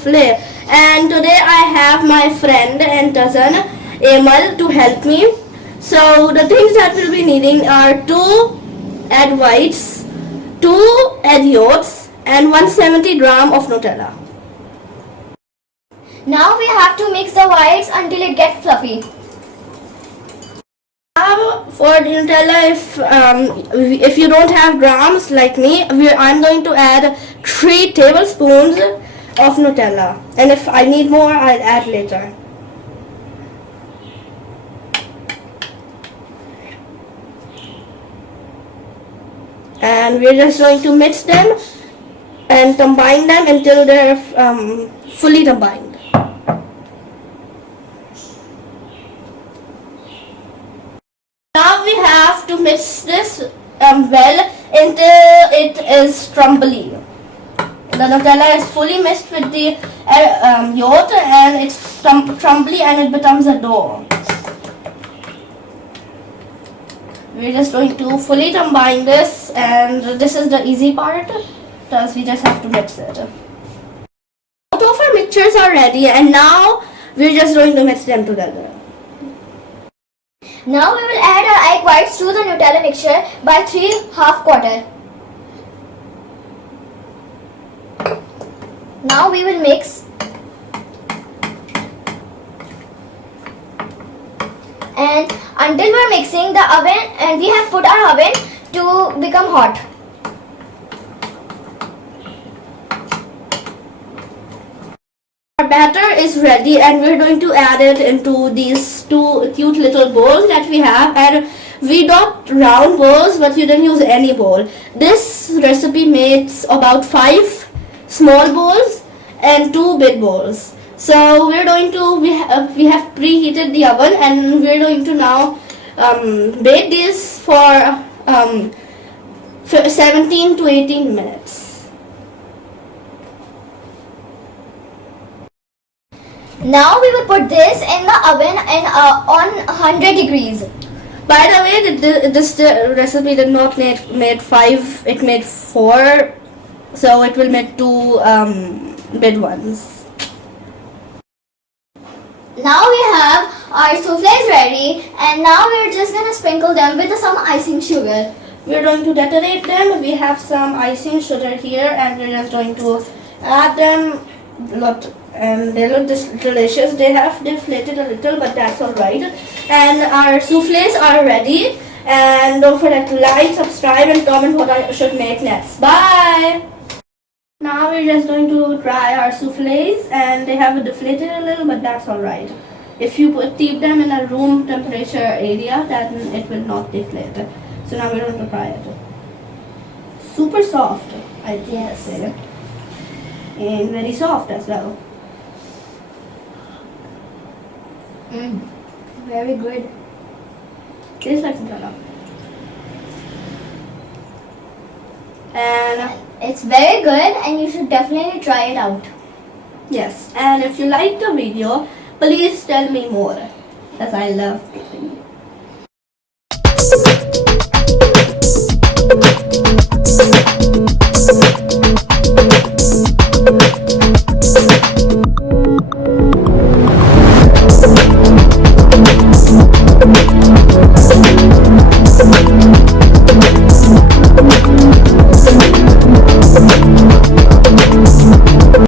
Soufflé, and today I have my friend and cousin Amal to help me. So the things that we'll be needing are 2 egg whites, 2 egg yolks, and 170 gram of Nutella. Now we have to mix the whites until it gets fluffy. Now for the Nutella, if you don't have grams like me, I'm going to add 3 tablespoons of Nutella, and if I need more, I'll add later. And we're just going to mix them and combine them until they're fully combined. Now we have to mix this well until it is crumbly. The Nutella is fully mixed with the yolk, and it's crumbly and it becomes a dough. We're just going to fully combine this, and this is the easy part because we just have to mix it. Both of our mixtures are ready, and now we're just going to mix them together. Now we will add our egg whites to the Nutella mixture by 3/2 quarter. Now we will mix and until we're mixing the oven, and we have put our oven to become hot. Our batter is ready, and we're going to add it into these 2 cute little bowls that we have, and we got round bowls, but you can use any bowl. This recipe makes about 5 small bowls and 2 big bowls. So we're going to we have preheated the oven, and we're going to now bake this for 17 to 18 minutes. Now we will put this in the oven on 100 degrees. By the way, this recipe did not made 5, it made 4, so it will make 2 big ones. Now we have our soufflés ready, and now we're just gonna sprinkle them with some icing sugar. We're going to decorate them. We have some icing sugar here, and we're just going to add them. And they look delicious. They have deflated a little, but that's alright. And our soufflés are ready. And don't forget to like, subscribe, and comment what I should make next. Bye! Now we're just going to try our soufflés, and they have deflated a little, but that's alright. If you keep them in a room temperature area, then it will not deflate. So now we're going to try it. Super soft, I think. Yes. And very soft as well. Very good. Tastes like Nutella. And it's very good, and you should definitely try it out. yes, and if you like the video, please tell me more, as I love cooking.